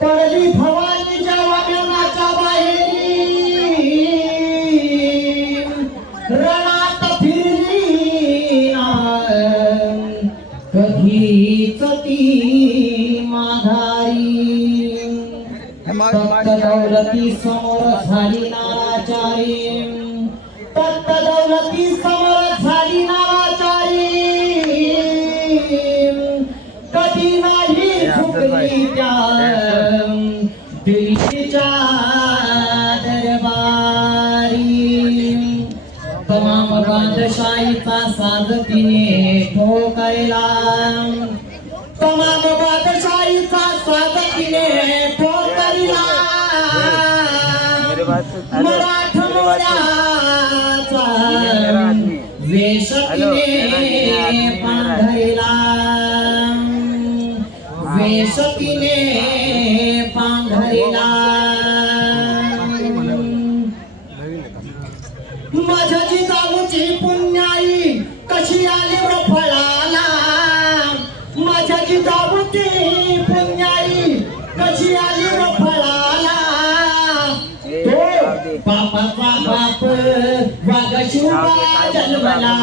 पडली भवानीच्या वागणाच्या बाहेरी रणात फिरली कधीच ती माघारी. तत्त दौलती समोर झाली नाराचारी. तत्त दौलती समोर दिल्लीच्या दरबारी तमाम बादशाहीचा साज तिने ठोकरला तमाम बादशाहीचा साज तिने ठोकरला मराठमोळ्याचा वेश तिने पांघरला वेश तिने धरिला माझ्या जिजाऊची पुण्याई कशी आली व फळाला? माझ्या जिजाऊची पुण्याई कशी आली फळाला? तो बापाचा बाप वाघ शिवबा जन्मला.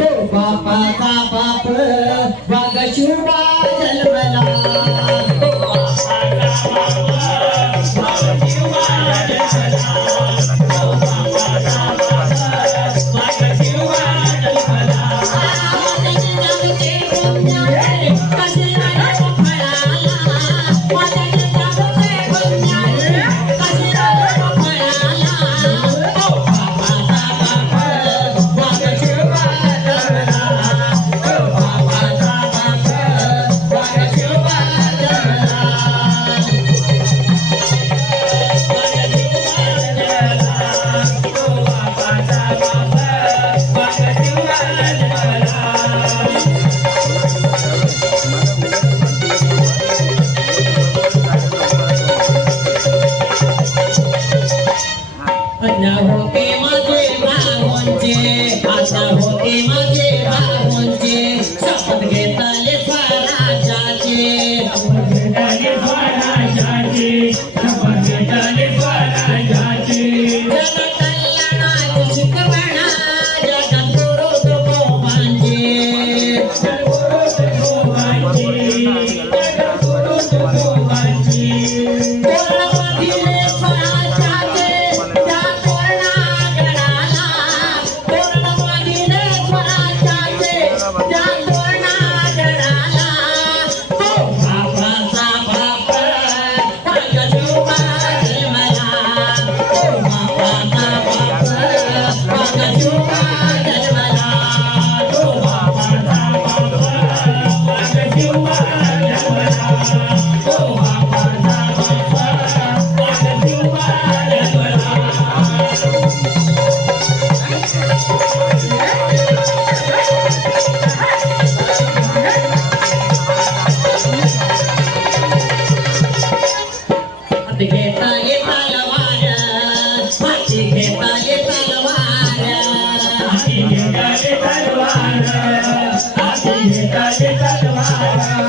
तो बापाचा बाप वाघ जन्मला. mujeres, Okay, my हाती घेता ये